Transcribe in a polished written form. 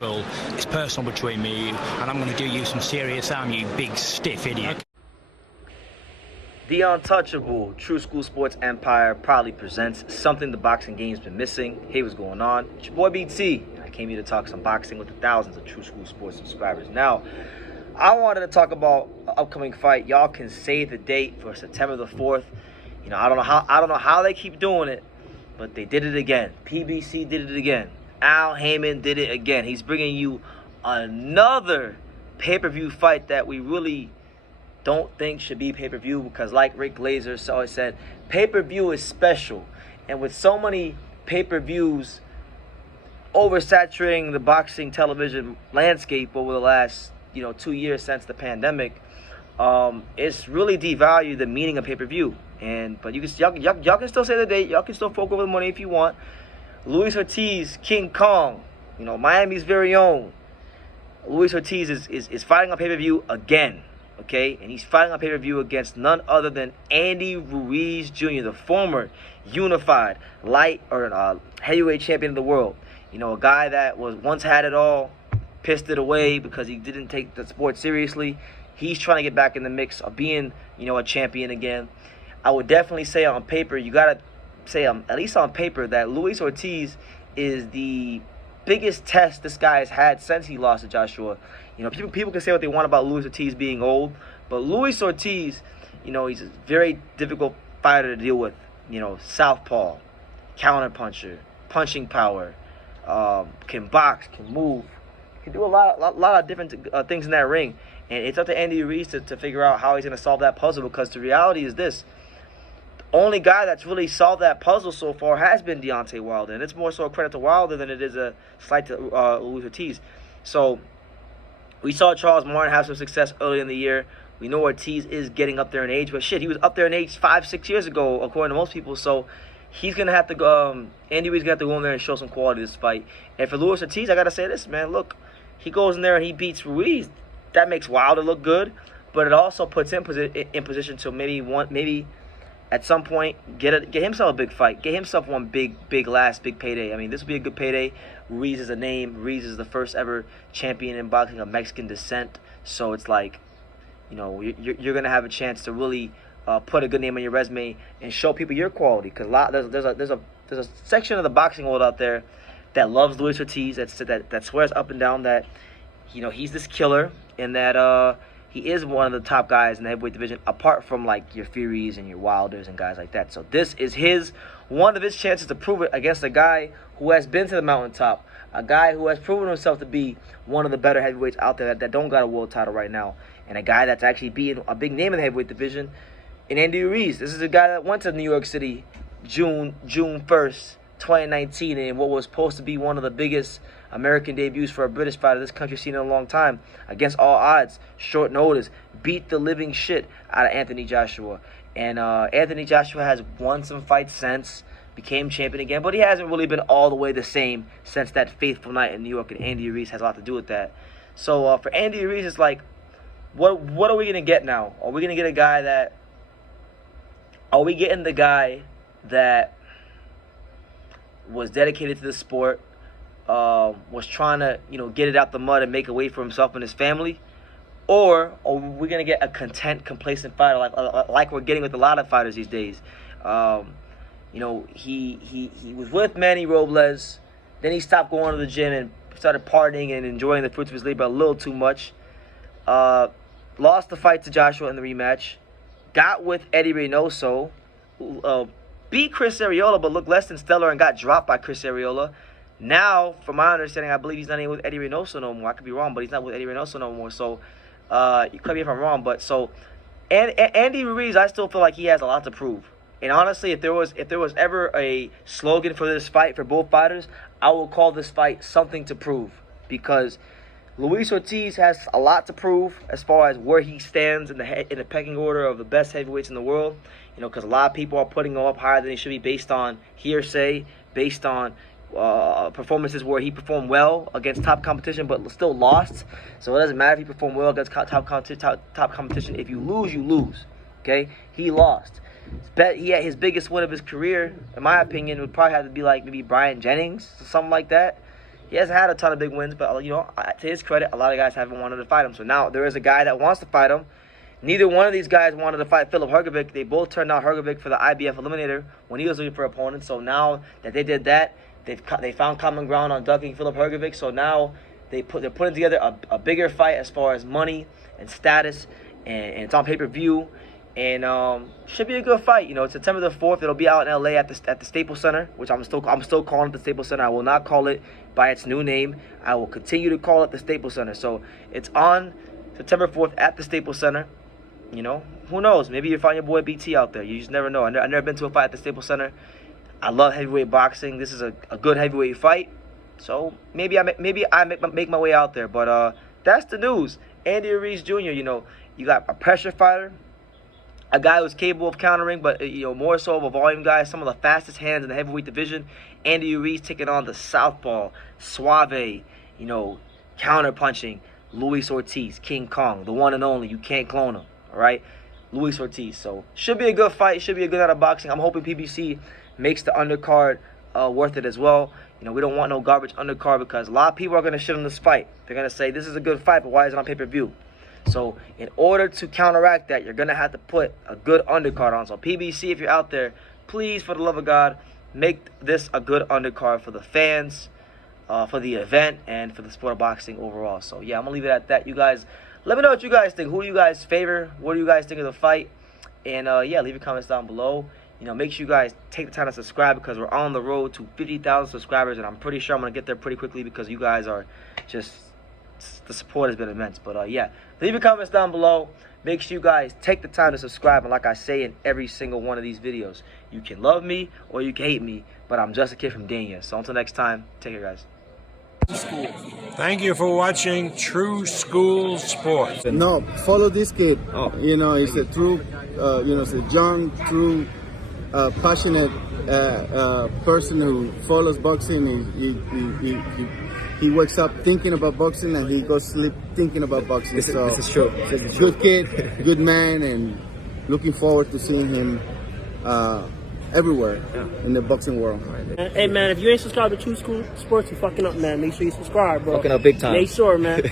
Well, it's personal between me and you, and I'm going to do you some serious harm, you big stiff idiot. The Untouchable True School Sports Empire proudly presents something the boxing game's been missing. Hey, what's going on? It's your boy BT. I came here to talk some boxing with the thousands of True School Sports subscribers. Now, I wanted to talk about an upcoming fight. Y'all can save the date for September the 4th. You know, I don't know how they keep doing it, but they did it again. PBC did it again. Al Heyman did it again. He's bringing you another pay-per-view fight that we really don't think should be pay-per-view because, like Rick Glazer always said, pay-per-view is special. And with so many pay-per-views oversaturating the boxing television landscape over the last 2 years since the pandemic, it's really devalued the meaning of pay-per-view. But y'all can still say the date. Y'all can still fork over the money if you want. Luis Ortiz, King Kong, Miami's very own. Luis Ortiz is fighting on pay-per-view again, okay? And he's fighting on pay-per-view against none other than Andy Ruiz Jr., the former unified heavyweight champion of the world. A guy that once had it all, pissed it away because he didn't take the sport seriously. He's trying to get back in the mix of being, a champion again. I would definitely say on paper, you got to say, at least on paper, that Luis Ortiz is the biggest test this guy has had since he lost to Joshua. People can say what they want about Luis Ortiz being old, but Luis Ortiz, he's a very difficult fighter to deal with. Southpaw, counterpuncher, punching power, can box, can move, can do a lot of different things in that ring. And it's up to Andy Ruiz to figure out how he's going to solve that puzzle, because the reality is this. Only guy that's really solved that puzzle so far has been Deontay Wilder, and it's more so a credit to Wilder than it is a slight to Luis Ortiz. So we saw Charles Martin have some success early in the year. We know Ortiz is getting up there in age, but shit, he was up there in age 5-6 years ago, according to most people. So he's gonna have to go. Andy Ruiz gonna have to go in there and show some quality this fight. And for Luis Ortiz, I gotta say this, man. Look, he goes in there and he beats Ruiz. That makes Wilder look good, but it also puts him in position to maybe at some point get himself a big fight, get himself one big payday. I mean, this will be a good payday. Ruiz is a name. Ruiz is the first ever champion in boxing of Mexican descent. So it's like, you're gonna have a chance to really put a good name on your resume and show people your quality. Because there's a section of the boxing world out there that loves Luis Ortiz, that swears up and down that he's this killer, and that he is one of the top guys in the heavyweight division, apart from like your Furies and your Wilders and guys like that. So this is one of his chances to prove it against a guy who has been to the mountaintop, a guy who has proven himself to be one of the better heavyweights out there that don't got a world title right now, and a guy that's actually being a big name in the heavyweight division in Andy Ruiz. This is a guy that went to New York City June 1st, 2019, in what was supposed to be one of the biggest American debuts for a British fighter this country's seen in a long time, against all odds, short notice, beat the living shit out of Anthony Joshua. And Anthony Joshua has won some fights since, became champion again, but he hasn't really been all the way the same since that fateful night in New York, and Andy Ruiz has a lot to do with that. So for Andy Ruiz, it's like, what are we going to get now? Are we going to get are we getting the guy that was dedicated to the sport, was trying to, get it out the mud and make a way for himself and his family? Or are we going to get a content, complacent fighter like we're getting with a lot of fighters these days? He was with Manny Robles, then he stopped going to the gym and started partying and enjoying the fruits of his labor a little too much. Lost the fight to Joshua in the rematch, got with Eddie Reynoso, beat Chris Arreola but looked less than stellar and got dropped by Chris Arreola. Now, from my understanding, I believe he's not even with Eddie Reynoso no more. I could be wrong, but he's not with Eddie Reynoso no more. So, you correct me if I'm wrong, but Andy Ruiz, I still feel like he has a lot to prove. And honestly, if there was ever a slogan for this fight for both fighters, I will call this fight something to prove, because Luis Ortiz has a lot to prove as far as where he stands in the pecking order of the best heavyweights in the world. Because a lot of people are putting him up higher than he should be based on hearsay, based on performances where he performed well against top competition but still lost. So it doesn't matter if he performed well against top competition. If you lose, you lose. Okay? He lost. He had his biggest win of his career, in my opinion, would probably have to be like maybe Brian Jennings or something like that. He hasn't had a ton of big wins, but you know, to his credit, a lot of guys haven't wanted to fight him. So now there is a guy that wants to fight him. Neither one of these guys wanted to fight Filip Hrgovic. They both turned out Hrgovic for the IBF Eliminator when he was looking for opponents. So now that they did that, they found common ground on ducking Filip Hrgovic. So now they're putting together a bigger fight as far as money and status, and it's on pay-per-view, and should be a good fight. You know, it's September the 4th. It'll be out in LA at the Staples Center, which I'm still calling it the Staples Center. I will not call it by its new name. I will continue to call it the Staples Center. So it's on September 4th at the Staples Center. You know, who knows? Maybe you find your boy BT out there. You just never know. I've never been to a fight at the Staples Center. I love heavyweight boxing. This is a good heavyweight fight. So maybe I make my way out there. But that's the news. Andy Ruiz Jr., you know, you got a pressure fighter, a guy who's capable of countering, but you know, more so of a volume guy. Some of the fastest hands in the heavyweight division. Andy Ruiz taking on the southpaw, suave, you know, counter punching Luis Ortiz, King Kong, the one and only. You can't clone him. All right, Luis Ortiz. So should be a good fight. Should be a good night of boxing. I'm hoping PBC makes the undercard worth it as well. You know, we don't want no garbage undercard, because a lot of people are going to shit on this fight. They're going to say, this is a good fight, but why is it on pay-per-view? So in order to counteract that, you're going to have to put a good undercard on. So PBC, if you're out there, please, for the love of God, make this a good undercard for the fans, for the event, and for the sport of boxing overall. So yeah, I'm going to leave it at that. You guys, let me know what you guys think. Who do you guys favor? What do you guys think of the fight? And yeah, leave your comments down below. You know, make sure you guys take the time to subscribe, because we're on the road to 50,000 subscribers, and I'm pretty sure I'm going to get there pretty quickly, because you guys are just, the support has been immense. But yeah, leave your comments down below. Make sure you guys take the time to subscribe, and like I say in every single one of these videos, you can love me or you can hate me, but I'm just a kid from Dania. So until next time, take care, guys. Thank you for watching True School Sports. No, follow this kid. Oh. You know, he's a true, you know, it's a young, true, passionate person who follows boxing. He wakes up thinking about boxing, and he goes to sleep thinking about boxing. This is true. Good kid, good man, and looking forward to seeing him everywhere in the boxing world. Hey man, if you ain't subscribed to True School Sports, you fucking up, man. Make sure you subscribe, bro. Fucking up big time. Make sure, man.